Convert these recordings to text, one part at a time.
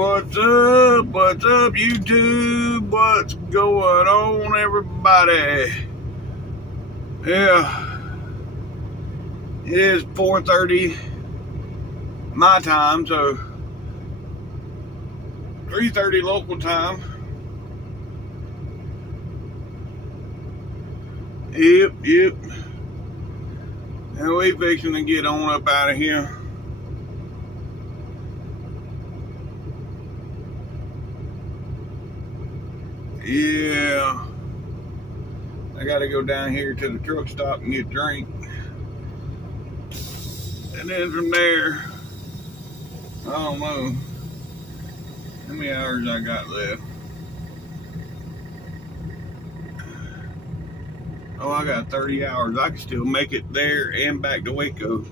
What's up? What's up, YouTube? What's going on, everybody? Yeah, it is 4:30 my time, so 3:30 local time. Yep. And we fixing to get on up out of here. Yeah, I gotta go down here to the truck stop and get a drink. And then from there, I don't know how many hours I got left. Oh, I got 30 hours. I can still make it there and back to Waco.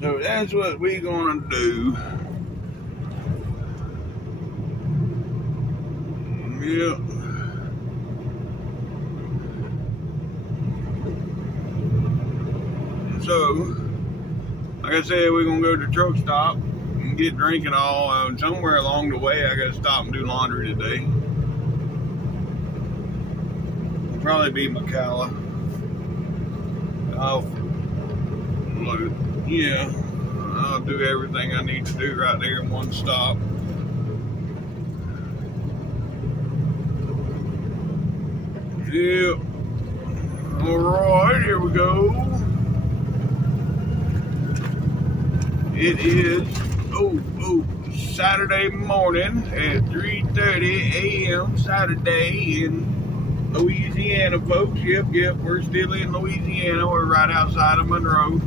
So that's what we gonna do. Yep. So, like I said, we're gonna go to the truck stop and get drinking all. Somewhere along the way, I gotta stop and do laundry today. It'll probably be McCalla. I'll do everything I need to do right there in one stop. Yep. Alright, here we go. It is Saturday morning at 3:30 a.m. Saturday in Louisiana, folks. Yep, we're still in Louisiana. We're right outside of Monroe.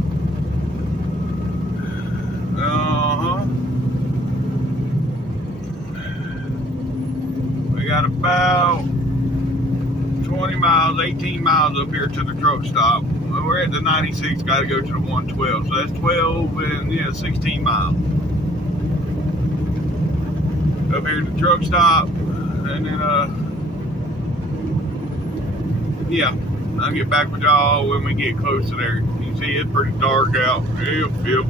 We got about 20 miles, 18 miles up here to the truck stop. We're at the 96, got to go to the 112. So that's 12 and 16 miles. Up here to the truck stop. And then, I'll get back with y'all when we get close to there. You can see it's pretty dark out. Yep.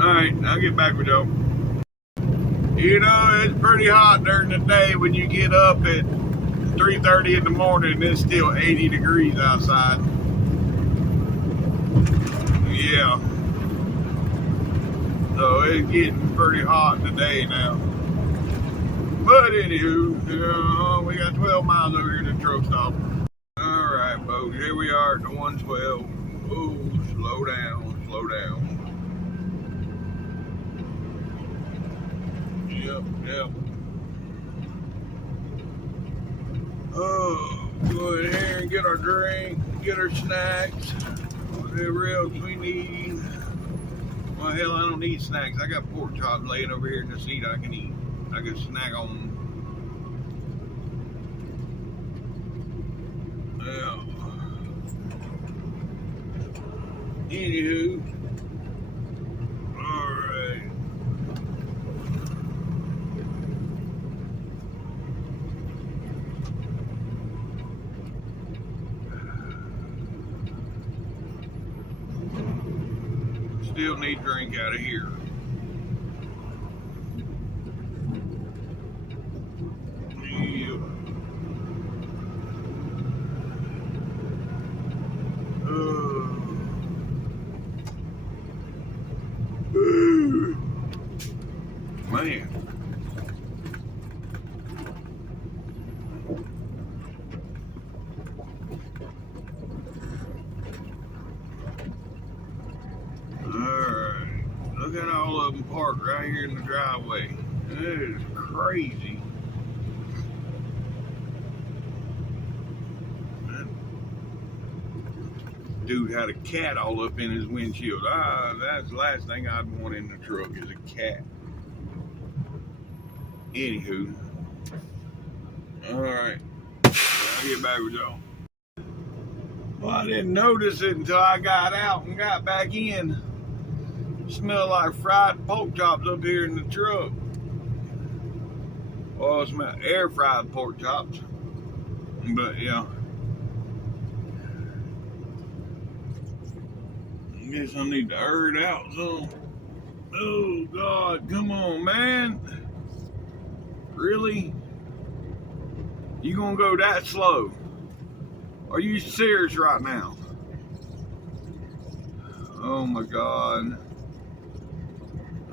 Alright, I'll get back with y'all. You know, it's pretty hot during the day when you get up at 3:30 in the morning. It's still 80 degrees outside. Yeah. So it's getting pretty hot today now. But anywho, we got 12 miles over here to the truck stop. Alright, folks, here we are at the 112. Oh, slow down. Yep. Oh, go in here and get our drink, get our snacks, whatever else we need. Well, hell, I don't need snacks. I got pork chops laying over here in the seat I can eat. I can snack on them. Yeah. Anywho. Alright. Still need drink out of here. Yep. Man. Look at all of them parked right here in the driveway. That is crazy. That dude had a cat all up in his windshield. That's the last thing I'd want in the truck is a cat. Anywho. Alright. I'll get back with y'all. Well, I didn't notice it until I got out and got back in. Smell like fried pork chops up here in the truck. Well, it smells air fried pork chops. But yeah. I guess I need to air it out some. Oh God, come on, man. Really? You gonna go that slow? Are you serious right now? Oh my God.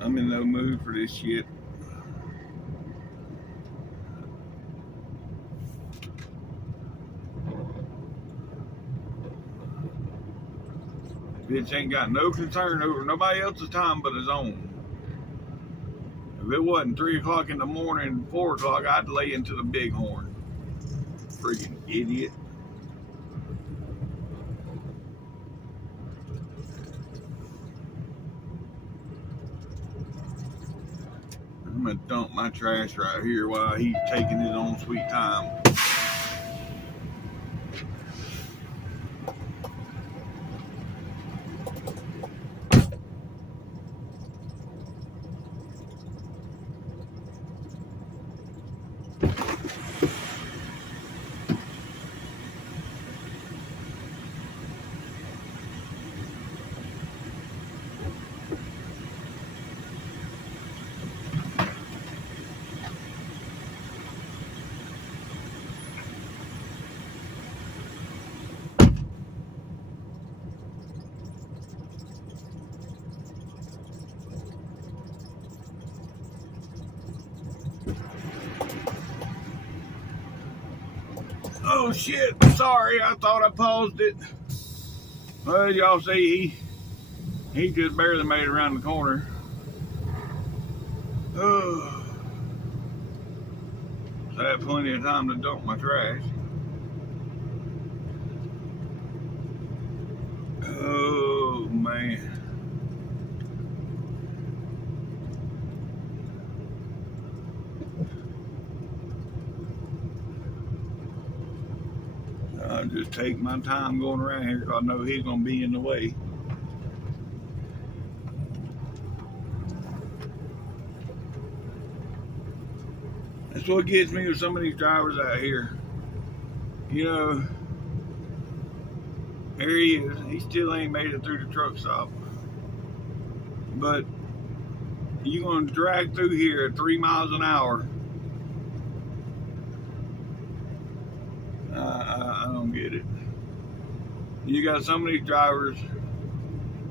I'm in no mood for this shit. Bitch ain't got no concern over nobody else's time but his own. If it wasn't 3 o'clock in the morning, 4 o'clock, I'd lay into the bighorn. Freaking idiot. I'm gonna dump my trash right here while he's taking his own sweet time. Oh shit, sorry, I thought I paused it. Well, y'all see he just barely made it around the corner. Oh, so I had plenty of time to dump my trash. Oh man. I'll just take my time going around here because I know he's gonna be in the way. That's what gets me with some of these drivers out here. You know, here he is. He still ain't made it through the truck stop. But you gonna drag through here at 3 miles an hour. I don't get it. You got some of these drivers,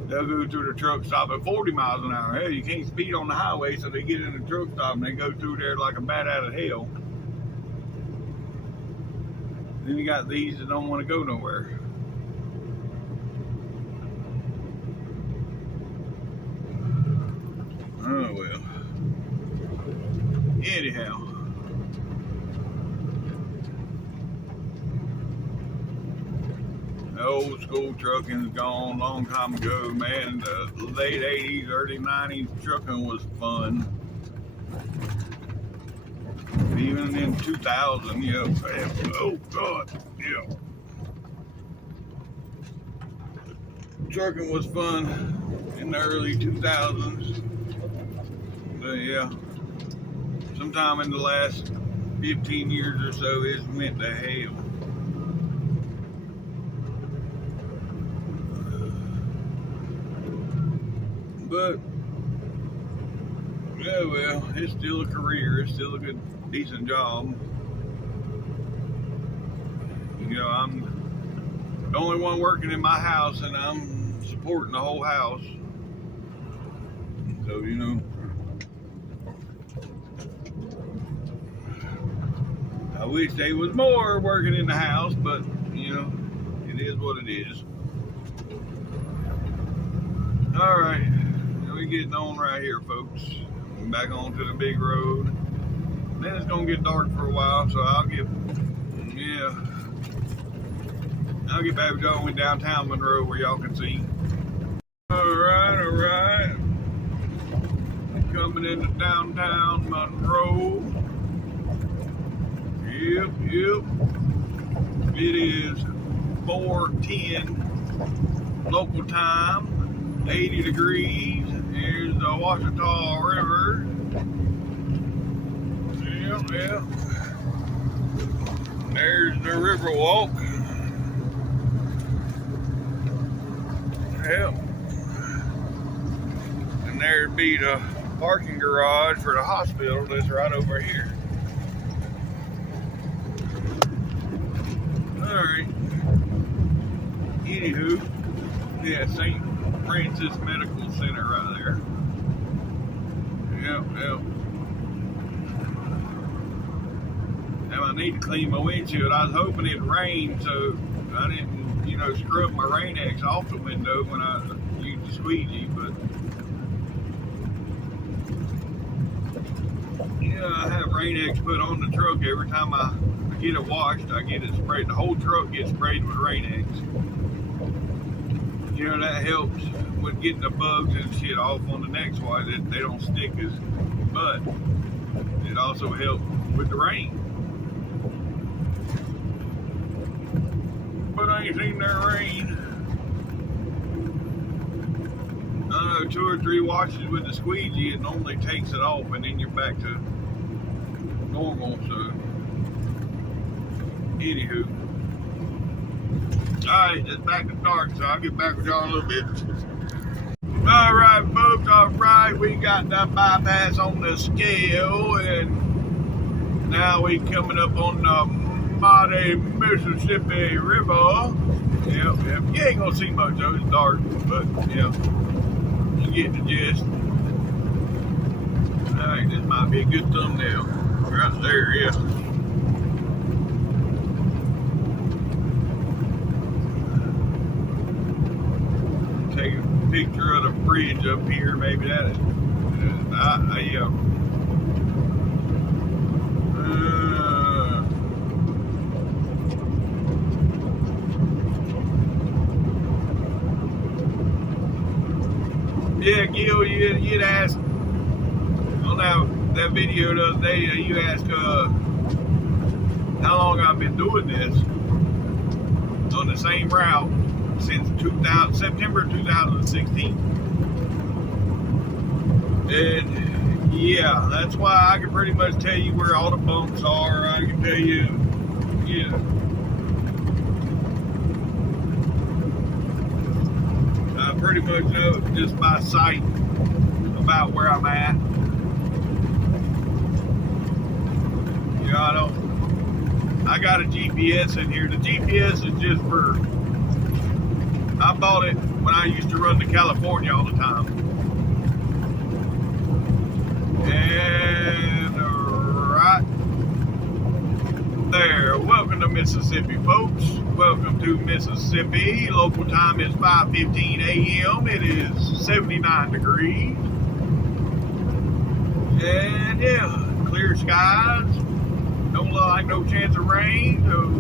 they'll go through the truck stop at 40 miles an hour. Hell, you can't speed on the highway, so they get in the truck stop and they go through there like a bat out of hell. Then you got these that don't want to go nowhere. Oh well. Anyhow. Old school trucking is gone a long time ago, man. The late 80s, early 90s trucking was fun. Even in 2000, you know, oh God, yeah. Trucking was fun in the early 2000s. But yeah, sometime in the last 15 years or so, it's went to hell. But, yeah, well, it's still a career. It's still a good, decent job. You know, I'm the only one working in my house, and I'm supporting the whole house. So, you know, I wish there was more working in the house, but, you know, it is what it is. All right. We getting on right here, folks. We're back onto the big road. Then it's gonna get dark for a while, so I'll get back with y'all in downtown Monroe where y'all can see. All right. Coming into downtown Monroe. Yep. It is 4:10 local time. 80 degrees. Here's the Ouachita River. Yeah. There's the river walk. Yep. And there'd be the parking garage for the hospital that's right over here. Alright. Anywho, yeah, St. Francis Medical Center right there. Yep. Now I need to clean my windshield. I was hoping it'd rain, so I didn't, scrub my Rain-X off the window when I used the squeegee, but yeah, I have Rain-X put on the truck every time I get it washed. I get it sprayed. The whole truck gets sprayed with Rain-X. That helps with getting the bugs and shit off on the next one, that they don't stick as, but it also helps with the rain. But I ain't seen that rain. I don't know, 2 or 3 washes with the squeegee, it normally takes it off, and then you're back to normal. So, anywho. Alright, it's back to dark, so I'll get back with y'all in a little bit. Alright, folks, alright, we got that bypass on the scale, and now we coming up on the mighty Mississippi River. Yep. You ain't gonna see much though, it's dark, but yeah, you get the gist. Alright, this might be a good thumbnail. Right there, yeah. Take a picture of the bridge up here, maybe that is. Yeah, Gil, you'd asked on that video the other day, you asked how long I've been doing this on the same route since September 2016. And yeah, that's why I can pretty much tell you where all the bumps are. I can tell you, I pretty much know just by sight about where I'm at. I got a GPS in here. The GPS is just for, I bought it when I used to run to California all the time. And right there, welcome to Mississippi, folks. Welcome to Mississippi. Local time is 5:15 a.m. It is 79 degrees. And yeah, clear skies. Don't look like no chance of rain. So,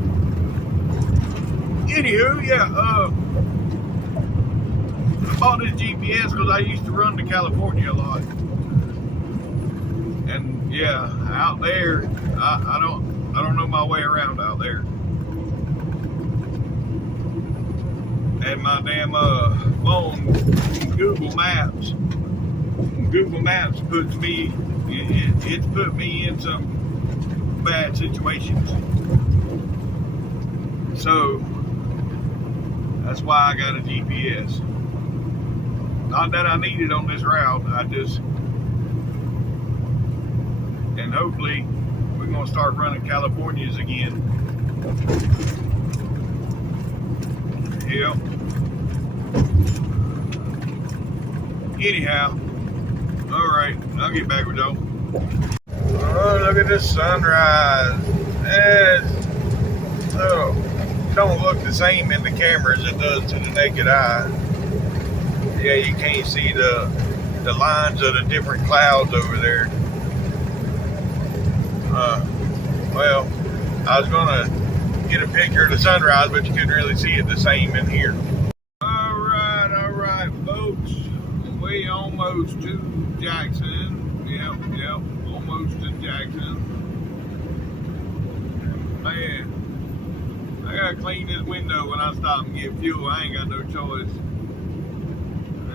anywho, yeah, I bought this GPS because I used to run to California a lot. And yeah, out there, I don't know my way around out there. And my damn phone, Google Maps puts me, it's put me in some bad situations. So that's why I got a GPS. Not that I need it on this route, and hopefully we're gonna start running Californias again. Yep. Anyhow, alright, I'll get back with y'all. Oh, look at this sunrise. It don't look the same in the camera as it does to the naked eye. Yeah, you can't see the lines of the different clouds over there. Well, I was gonna get a picture of the sunrise, but you couldn't really see it the same in here. Alright, folks. We almost to Jackson. Yep, almost to Jackson. Man, I gotta clean this window when I stop and get fuel. I ain't got no choice.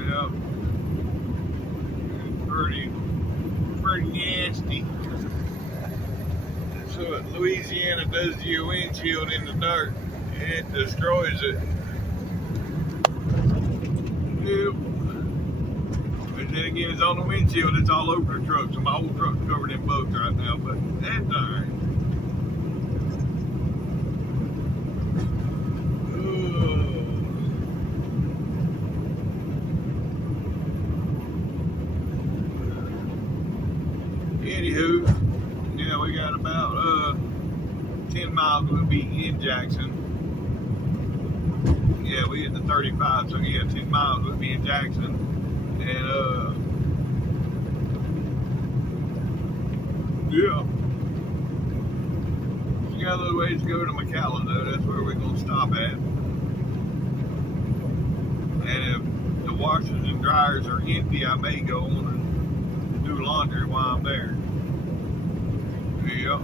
Yep. It's pretty nasty. So Louisiana does your windshield in the dark, it destroys it. Yep. But then again, it's on the windshield, it's all over the truck, so my whole truck's covered in bugs right now, but that's alright. Anywho, yeah, we got about 10 miles we'll be in Jackson. Yeah, we hit the 35, so yeah, 10 miles we'll be in Jackson. And yeah. We got a little ways to go to McAllen though, that's where we're gonna stop at. And if the washers and dryers are empty, I may go on and do laundry while I'm there. Yep.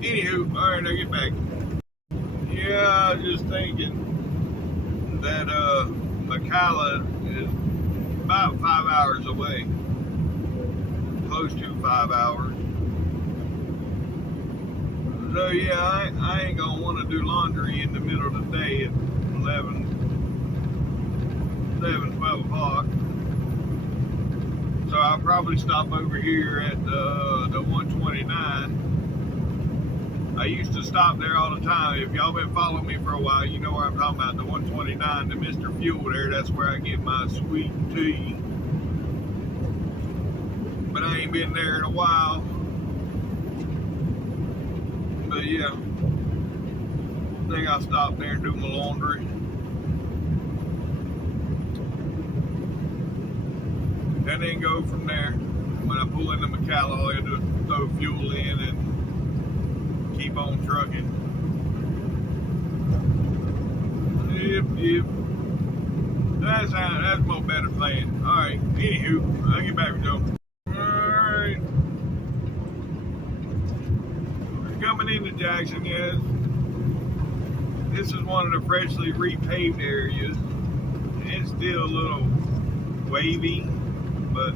Anywho, alright, I'll get back. Yeah, I was just thinking that McAllen is about 5 hours away. Close to 5 hours. So yeah, I ain't gonna want to do laundry in the middle of the day at 11, 12 o'clock. So I'll probably stop over here at the 129. I used to stop there all the time. If y'all been following me for a while, you know where I'm talking about, the 129, the Mr. Fuel there. That's where I get my sweet tea. But I ain't been there in a while. But yeah, I think I'll stop there and do my laundry. And then go from there. When I pull into McAllen, all I do is throw fuel in and keep on trucking. Yep. That's more better plan. Alright, anywho, I'll get back with y'all. Alright. We're coming into Jackson, yes. This is one of the freshly repaved areas. It's still a little wavy, but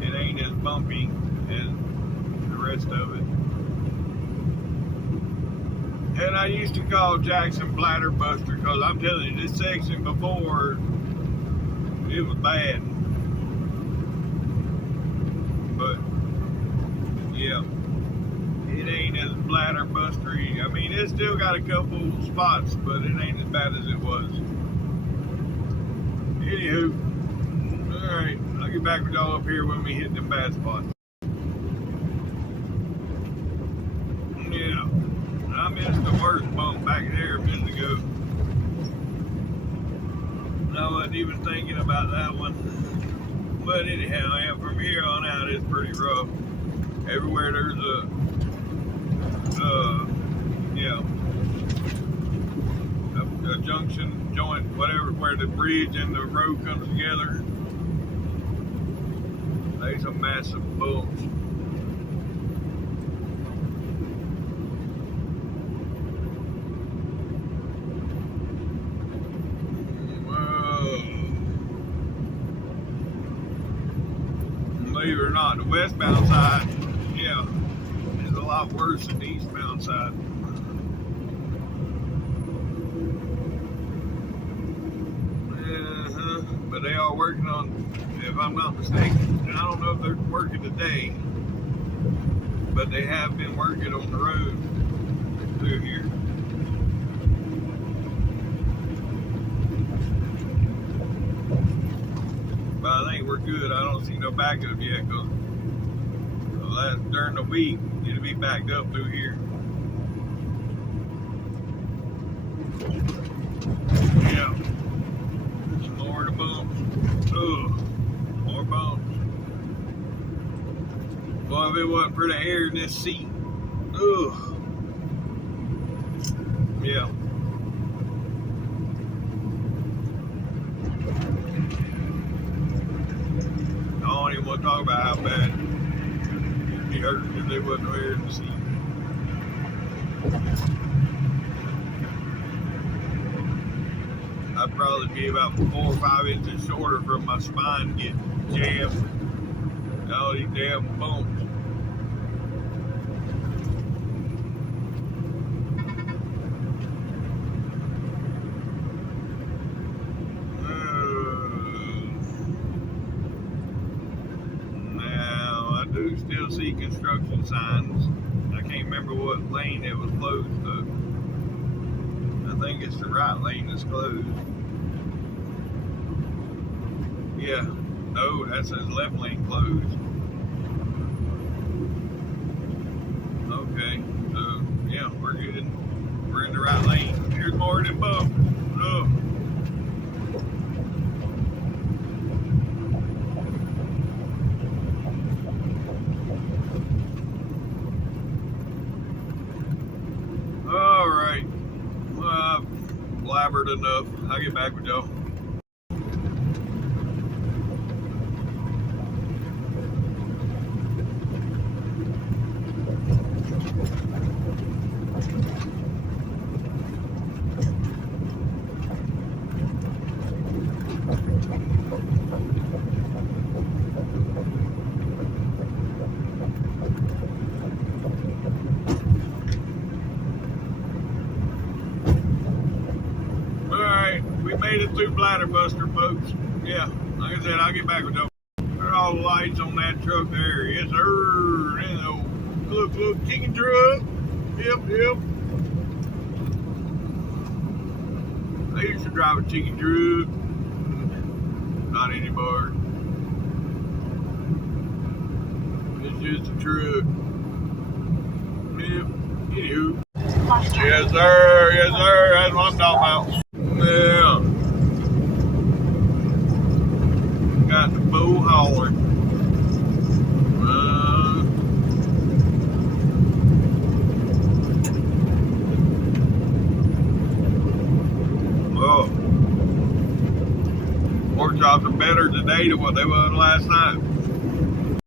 it ain't as bumpy as the rest of it. And I used to call Jackson Bladder Buster because I'm telling you, this section before, it was bad. But, yeah, it ain't as bladder bustery. I mean, it's still got a couple spots, but it ain't as bad as it was. Anywho, alright, I'll get back with y'all up here when we hit them bad spots. Yeah. I missed the worst bump back there a minute ago. I wasn't even thinking about that one. But anyhow, yeah, from here on out, it's pretty rough. Everywhere there's a junction joint, whatever, where the bridge and the road comes together. There's some massive bumps. Believe it or not, the westbound side, yeah, is a lot worse than the eastbound side. But they are working on, if I'm not mistaken, and I don't know if they're working today, but they have been working on the road through here. But I think we're good. I don't see no backup yet because during the week it'll be backed up through here. Yeah. Some more of the bumps. Ugh. More bumps. Boy, if it wasn't for the air in this seat. Ugh. Yeah. I don't even want to talk about how bad it'd be hurt if they wasn't air in the seat. I'd probably be about 4 or 5 inches shorter from my spine getting jammed. All these damn bumps. closing signs. I can't remember what lane it was closed though. I think it's the right lane that's closed. Yeah, no, that says left lane closed. Okay, so yeah, we're good. We're in the right lane. Here's more than bump. Oh. All right. Well, I've blabbered enough. I'll get back with y'all. We made it through Bladder Buster, folks. Yeah, like I said, I'll get back with y'all. There are all the lights on that truck there. Yes, sir. Look, chicken truck. Yep. I used to drive a chicken truck. Not anymore. It's just a truck. Yep. Anywho. Yes, sir. That's what I'm talking about. Yeah. Got the bull hauler. Pork chops are better today than what they were last night.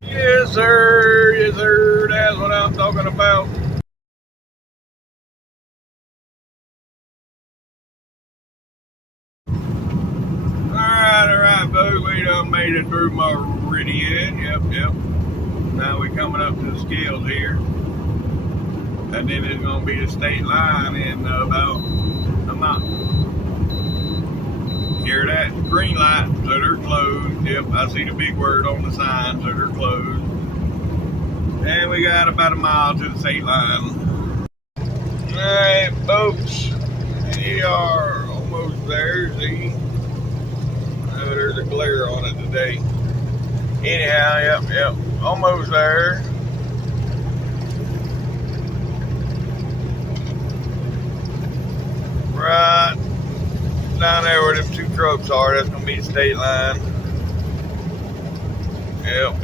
Yes, sir. That's what I'm talking about. All right, folks. We done made it through Meridian. Yep. Now we're coming up to the scales here. And then it's going to be the state line in about a mile. Hear that? Green light, so they're closed. Yep, I see the big word on the sign, so they're closed. And we got about a mile to the state line. Alright, folks. We are almost there, see? Oh, there's a glare on it today. Anyhow, yep. Almost there. Right down there where them two trucks are, that's gonna be the state line. Yep.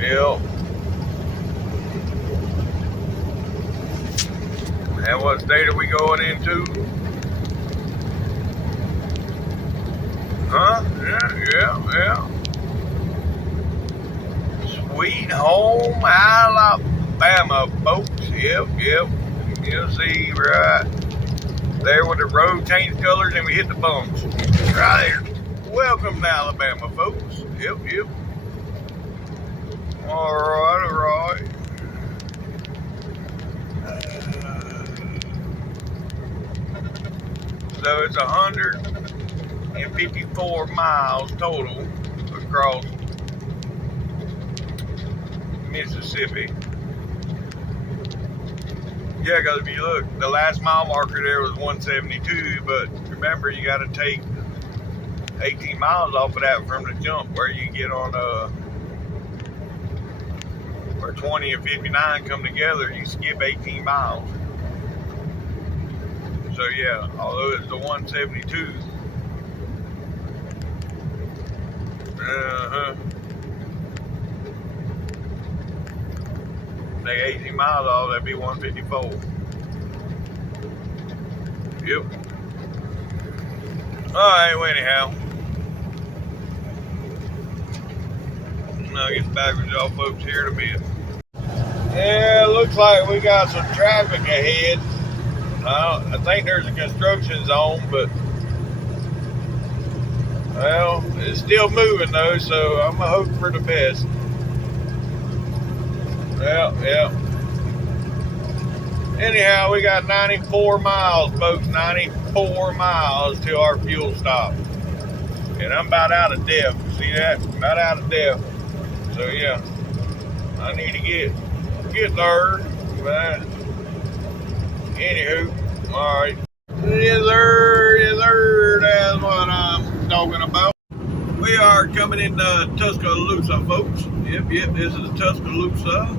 And what state are we going into? Huh? Yeah. Sweet home Alabama, folks. Yep. You'll see right there where the road changed colors and we hit the bumps. Right here. Welcome to Alabama, folks. Yep. All right. So it's 154 miles total across Mississippi. Yeah, because if you look, the last mile marker there was 172, but remember you got to take 18 miles off of that from the jump where you get on where 20 and 59 come together, you skip 18 miles. So yeah, although it's the 172. Take 18 miles off, that'd be 154. Yep. Alright, well, anyhow. I'll get back with y'all folks here in a bit. Yeah, looks like we got some traffic ahead. I think there's a construction zone, but well, it's still moving though, so I'm gonna hope for the best. Yeah. Anyhow, we got 94 miles, folks. 94 miles to our fuel stop. And I'm about out of depth. See that? About out of depth. So yeah, I need to get there. But anywho, alright. Yes sir, that's what I'm talking about. We are coming into Tuscaloosa, folks. Yep, this is Tuscaloosa.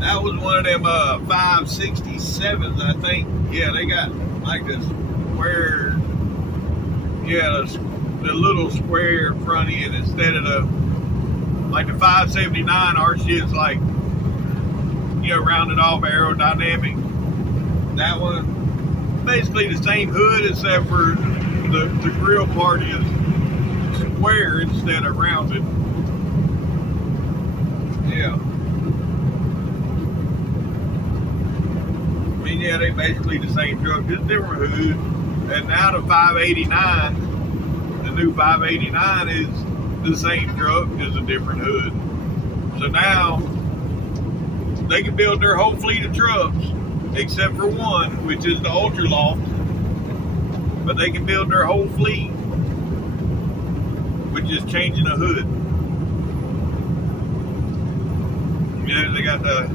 That was one of them 567s, I think. Yeah, they got like this square, yeah, the little square front end instead of the, like the 579, our shit's like, you know, rounded off aerodynamic. That one, basically the same hood except for the grill part is square instead of rounded. Yeah. I mean, yeah, they basically the same truck, just different hood. And now the 589, the new 589 is the same truck, just a different hood. So now they can build their whole fleet of trucks, except for one, which is the Ultra Loft. But they can build their whole fleet with just changing the hood. Yeah, they got the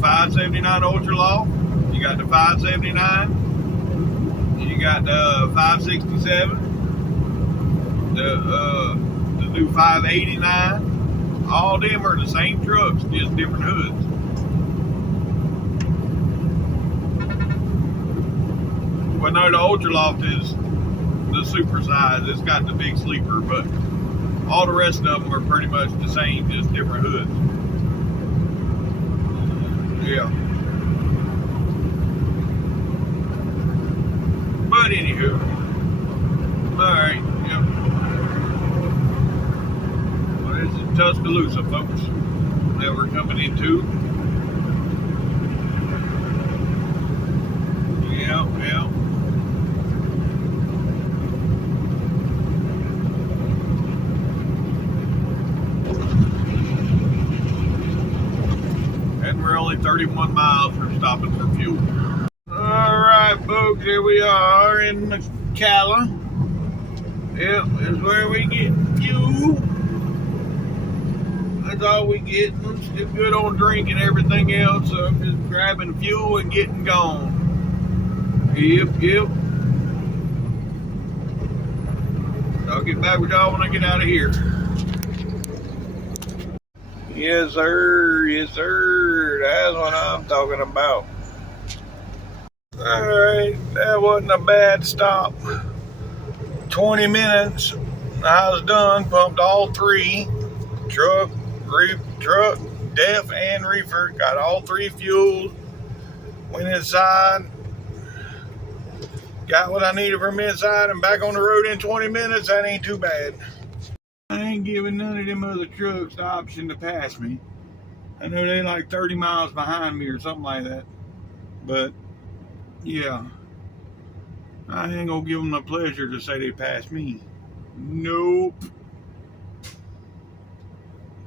579 Ultra Loft. You got the 579. You got the 567. The new 589. All them are the same trucks, just different hoods. Well, no, the Ultra Loft is the super size. It's got the big sleeper, but all the rest of them are pretty much the same, just different hoods. Yeah. But anywho, alright, yep. Well, this is Tuscaloosa, folks, that we're coming into. Yep. And we're only 31 miles from stopping for fuel. Alright, folks, here we are in McCalla. Yep, this is where we get fuel. That's all we get. It's good on drink and everything else, so I'm just grabbing fuel and getting gone. Yep. I'll get back with y'all when I get out of here. Yes, sir. That's what I'm talking about. Alright, that wasn't a bad stop. 20 minutes, I was done, pumped all three. Truck, def, and reefer. Got all three fuels. Went inside. Got what I needed from inside and back on the road in 20 minutes. That ain't too bad. I ain't giving none of them other trucks the option to pass me. I know they like 30 miles behind me or something like that. But, yeah. I ain't gonna give them the pleasure to say they passed me. Nope.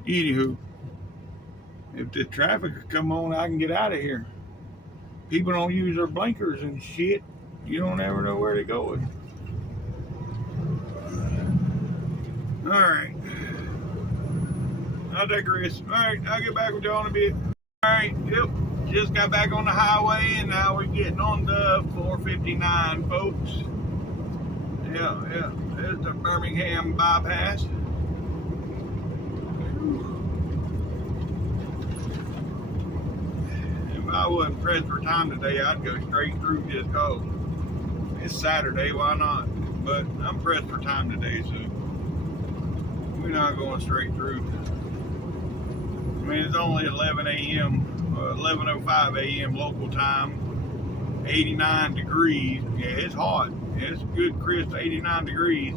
Anywho, if the traffic could come on, I can get out of here. People don't use their blinkers and shit. You don't ever know where they're going. Alright. I'll digress. Alright, I'll get back with y'all in a bit. Alright, yep. Just got back on the highway and now we're getting on the 459, folks. Yeah. There's the Birmingham bypass. If I wasn't pressed for time today, I'd go straight through just cause it's Saturday, why not? But I'm pressed for time today, so we're not going straight through. I mean, it's only 11 a.m., 11:05 a.m. local time, 89 degrees. Yeah, it's hot. It's good, crisp 89 degrees.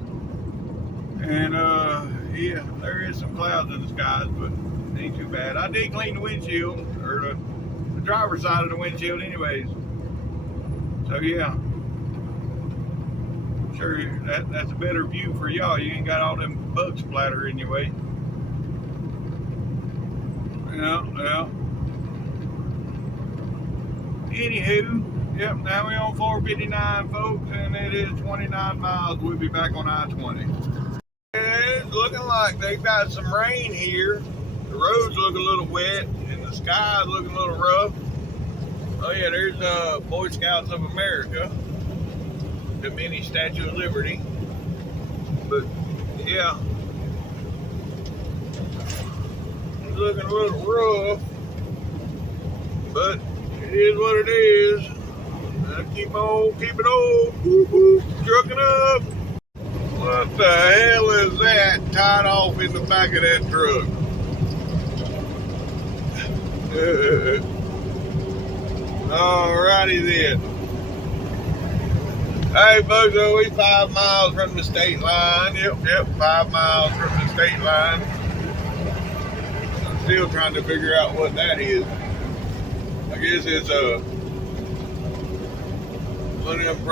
And, yeah, there is some clouds in the skies, but it ain't too bad. I did clean the windshield, or the driver's side of the windshield anyways. So, yeah. Sure, that's a better view for y'all. You ain't got all them bug splatter in your way. Yeah. Anywho, yep, now we're on 459, folks, and it is 29 miles. We'll be back on I-20. It's looking like they got some rain here. The The roads look a little wet and the sky's looking a little rough. Oh yeah, there's Boy Scouts of America, the mini Statue of Liberty. But yeah, it's looking a little rough, but it is what it is. I keep on keeping on, trucking up. What the hell is that tied off in the back of that truck? Alrighty then. Hey folks, we 5 miles from the state line. Yep, 5 miles from the state line. I'm still trying to figure out what that is. I guess it's one of them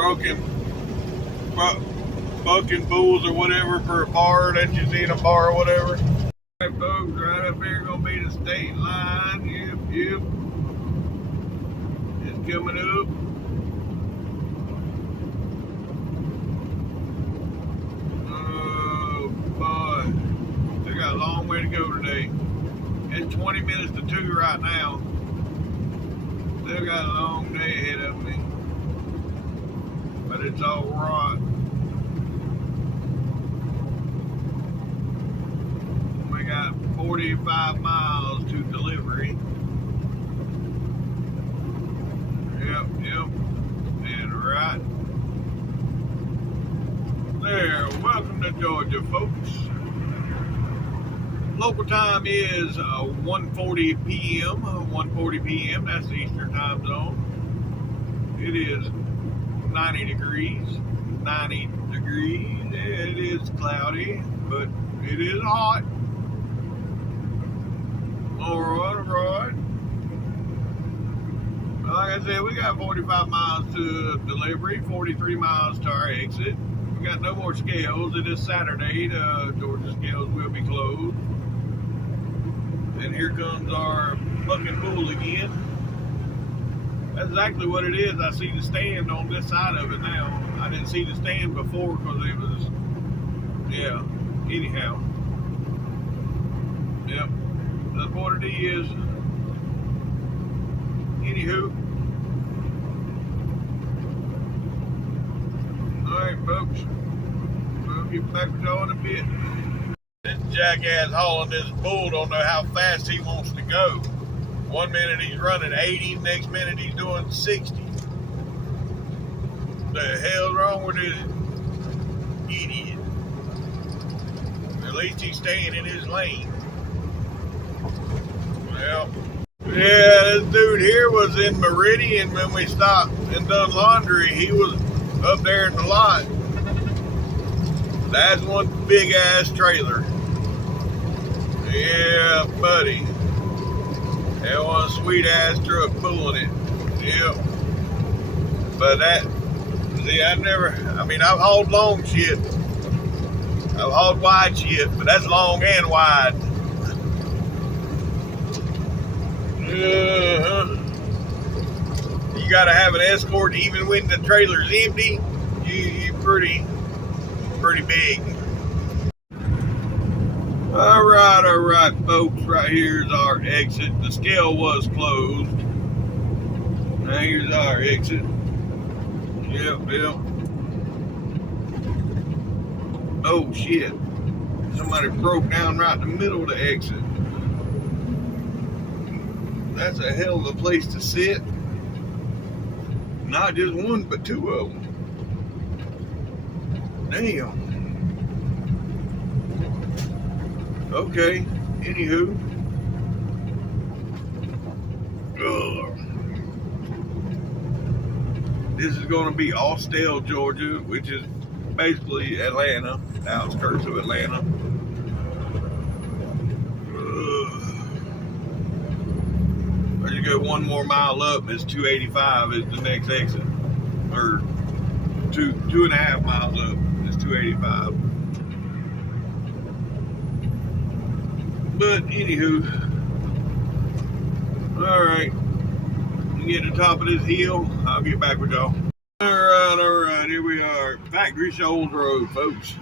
bucking bulls or whatever for a bar that you see in a bar or whatever. Hey folks, right up here gonna be the state line. Yep. It's coming up. Oh boy. They got a long way to go today. It's 20 minutes to 2 right now. Still got a long day ahead of me. But it's alright. We got 45 miles to delivery. Yep. And right there. Welcome to Georgia, folks. Local time is 1:40 p.m. 1:40 p.m. That's the Eastern time zone. It is 90 degrees. 90 degrees. It is cloudy, but it is hot. Alright. Like I said, we got 45 miles to delivery, 43 miles to our exit. We got no more scales. It is Saturday. The Georgia scales will be closed. And here comes our bucking bull again. That's exactly what it is. I see the stand on this side of it now. I didn't see the stand before because it was, yeah, anyhow. Yep, that's what it is. Anywho. Alright, folks. We'll get back with y'all in a bit. This jackass hauling this bull don't know how fast he wants to go. One minute he's running 80, next minute he's doing 60. What the hell's wrong with this idiot? At least he's staying in his lane. Well, yeah, this dude here was in Meridian when we stopped and done laundry. He was up there in the lot. That's one big ass trailer. Yeah, buddy. That one sweet ass truck pulling it. Yep. But that, see, I've hauled long shit. I've hauled wide shit, but that's long and wide. You gotta have an escort even when the trailer's empty. You pretty big. Alright, folks. Right here's our exit. The scale was closed. Now here's our exit. Yep. Oh shit. Somebody broke down right in the middle of the exit. That's a hell of a place to sit. Not just one, but two of them. Damn. Okay, anywho. This is going to be Austell, Georgia, which is basically Atlanta, the outskirts of Atlanta. I just go one more mile up, it's 285 is the next exit. Or 2.5 miles up, it's 285. But anywho, alright, we get to the top of this hill, I'll get back with y'all. Alright, here we are, Factory Shoals Road, folks.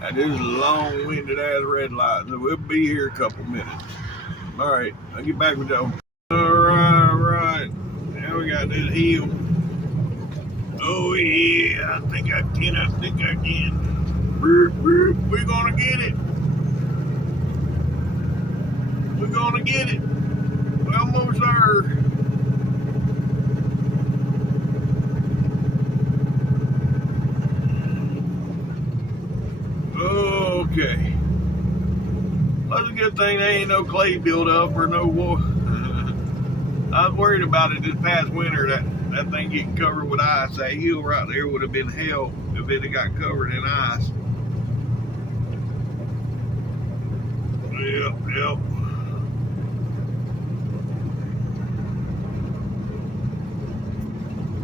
That is a long-winded ass red light, so we'll be here a couple minutes. All right, I'll get back with y'all. All right. Now we got this hill. Oh yeah, I think I can. We're gonna get it. We're gonna get it. We're almost there. Okay. That's a good thing there ain't no clay build up or no water. I was worried about it this past winter, that thing getting covered with ice. That hill right there would have been hell if it had got covered in ice. Yep.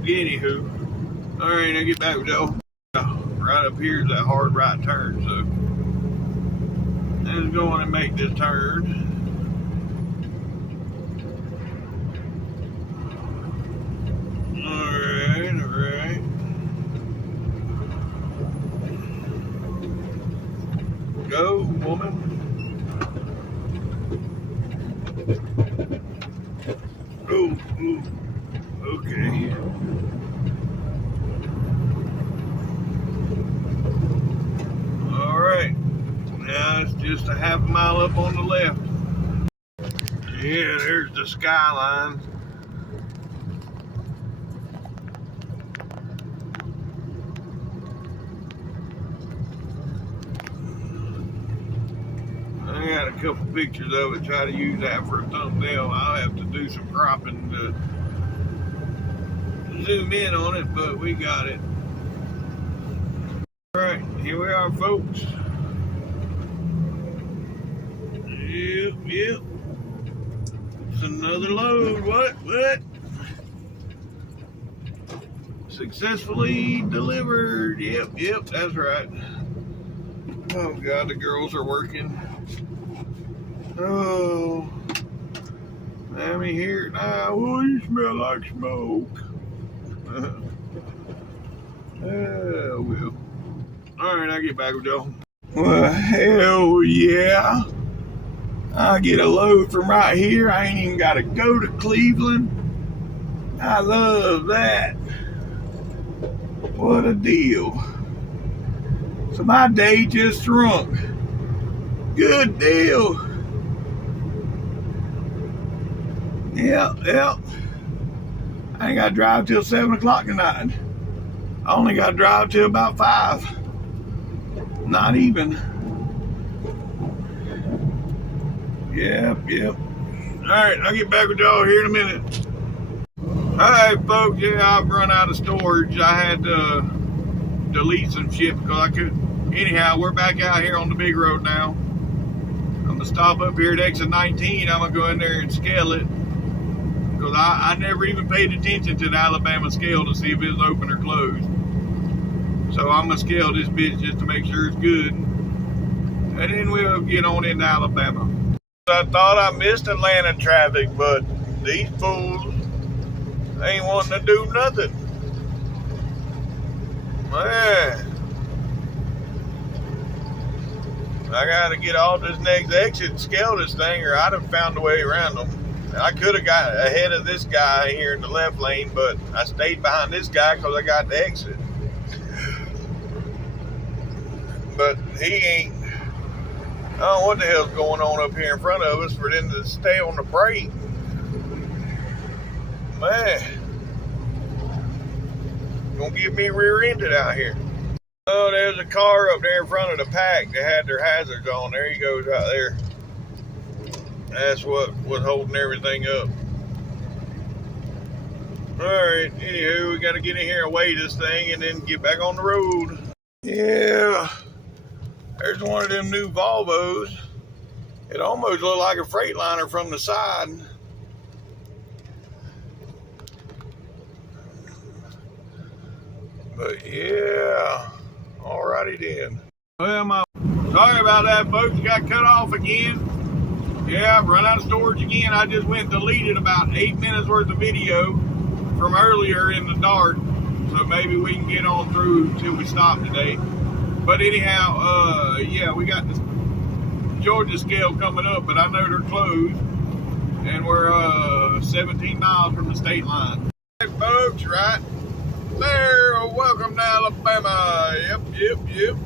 Anywho, all right, I'll get back with y'all. Right up here is that hard right turn, so let's go on and make this turn. All right. Go, woman. Oh, okay. All right. Now it's just a half a mile up on the left. Yeah, there's the skyline. I got a couple pictures of it, try to use that for a thumbnail. I'll have to do some cropping to zoom in on it, but we got it. All right, here we are, folks. Yep. It's another load. What? Successfully delivered. Yep, that's right. Oh God, the girls are working. Oh, let me hear it now. Oh, you smell like smoke. Oh, well. All right, I'll get back with y'all. Well, hell yeah. I'll get a load from right here. I ain't even got to go to Cleveland. I love that. What a deal. So my day just shrunk. Good deal. Yep. I ain't got to drive till 7 o'clock tonight. I only got to drive till about 5. Not even. Yep. All right, I'll get back with y'all here in a minute. All right, folks. Yeah, I've run out of storage. I had to delete some shit because I couldn't. Anyhow, we're back out here on the big road now. I'm going to stop up here at exit 19. I'm going to go in there and scale it. Because I never even paid attention to the Alabama scale to see if it was open or closed. So I'm going to scale this bitch just to make sure it's good. And then we'll get on into Alabama. I thought I missed Atlanta traffic, but these fools ain't wanting to do nothing. Man. I got to get off this next exit and scale this thing, or I'd have found a way around them. I could have got ahead of this guy here in the left lane, but I stayed behind this guy because I got the exit. But he ain't. I don't know what the hell's going on up here in front of us for them to stay on the brake. Man. Gonna get me rear-ended out here. Oh, there's a car up there in front of the pack that had their hazards on. There he goes right there. That's what was holding everything up. Alright, anywho, we got to get in here and weigh this thing and then get back on the road. Yeah, there's one of them new Volvos. It almost looked like a Freightliner from the side. But yeah, alrighty then. Well, sorry about that, folks. Got cut off again. Yeah, I've run out of storage again. I just went and deleted about 8 minutes worth of video from earlier in the dark. So maybe we can get on through till we stop today. But anyhow, yeah, we got the Georgia scale coming up, but I know they're closed. and we're 17 miles from the state line. Hey folks, right there, welcome to Alabama. Yep.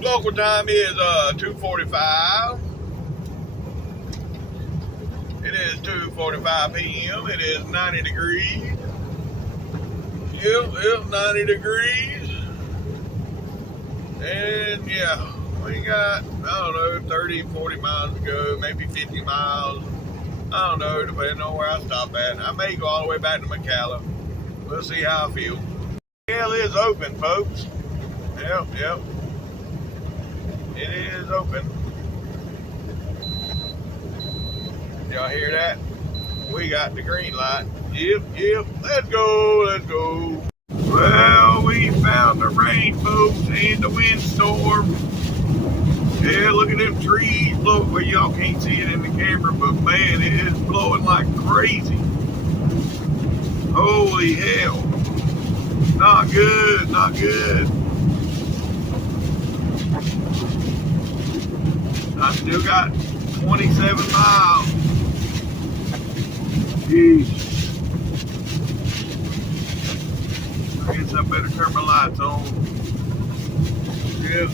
Local time is 2:45. It is 2:45 p.m. It is 90 degrees. Yep, 90 degrees. And yeah, we got, I don't know, 30, 40 miles to go, maybe 50 miles. I don't know, depending on where I stop at. I may go all the way back to McAllen. We'll see how I feel. Hell is open, folks. Yep. It is open. Y'all hear that? We got the green light. Yep. Let's go. Well, we found the rain, folks, and the windstorm. Yeah, look at them trees blowing. Well, y'all can't see it in the camera, but man, it is blowing like crazy. Holy hell. Not good. I still got 27 miles. Jeez. I guess I better turn my lights on. Yep.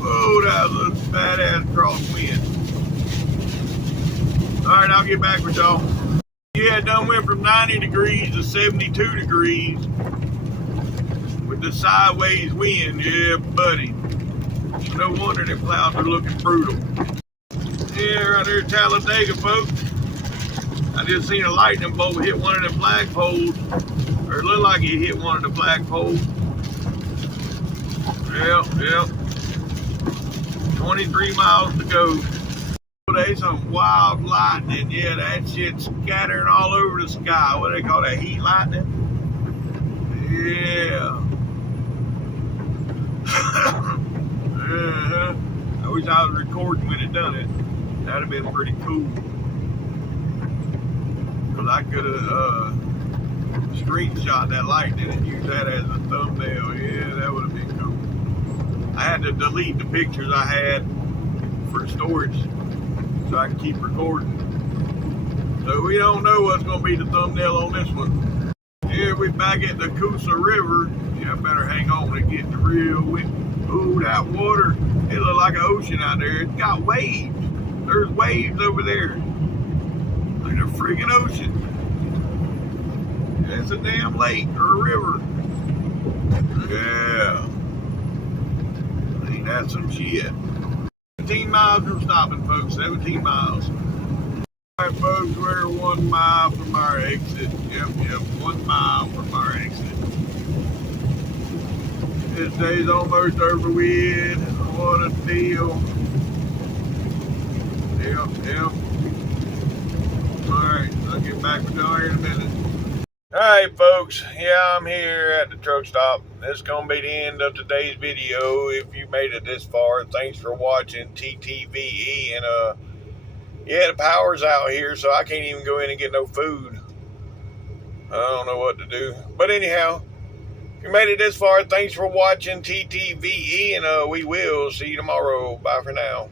Whoa, that was a badass crosswind. Alright, I'll get back with y'all. Yeah, done went from 90 degrees to 72 degrees with the sideways wind. Yeah, buddy. No wonder the clouds are looking brutal. Yeah, right there, Talladega, folks. I just seen a lightning bolt hit one of the flagpoles, or it looked like it hit one of the flagpoles. Yep. 23 miles to go. There's some wild lightning. Yeah, that shit's scattering all over the sky. What do they call that? Heat lightning? Yeah. I wish I was recording when it done it. That'd have been pretty cool. Because I could have screenshot that lightning and used that as a thumbnail. Yeah, that would have been cool. I had to delete the pictures I had for storage so I can keep recording. So we don't know what's going to be the thumbnail on this one. Here we back at the Coosa River. Yeah, I better hang on and get the real wind. Ooh, that water, it look like an ocean out there. It's got waves. There's waves over there. Like a freaking ocean. It's a damn lake or a river. Yeah. Ain't that some shit. 17 miles from stopping, folks. 17 miles. Alright, folks, we're 1 mile from our exit. Yep, 1 mile from our exit. This day's almost over with. What a deal. Yep. Alright, I'll get back with y'all here in a minute. Alright folks, yeah, I'm here at the truck stop. This is going to be the end of today's video. If you made it this far, thanks for watching TTVE. And yeah, the power's out here, so I can't even go in and get no food. I don't know what to do. But anyhow, if you made it this far, thanks for watching TTVE, and we will see you tomorrow. Bye for now.